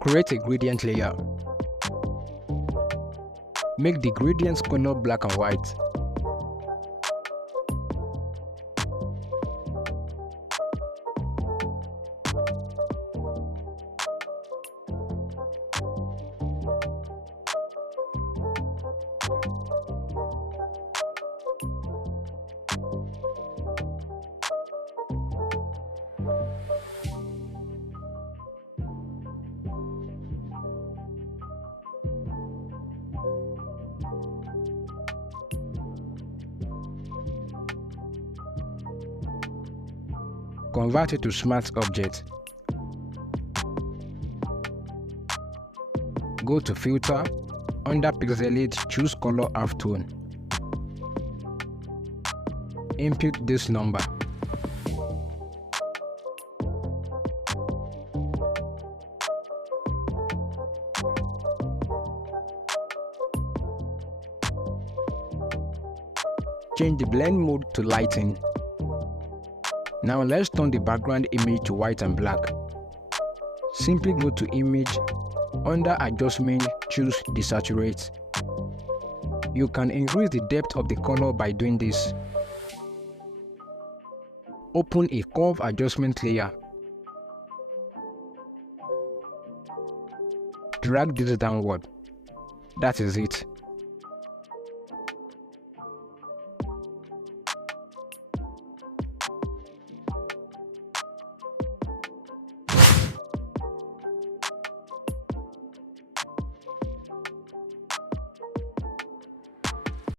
Create a gradient layer. Make the gradients color black and white. Convert it to Smart Object. Go to Filter, under Pixelate choose Color Halftone. Input this number. Change the blend mode to lighten. Now let's turn the background image to white and black. Simply go to Image, under Adjustment choose Desaturate. You can increase the depth of the color by doing this. Open a Curve Adjustment layer. Drag this downward. That is it.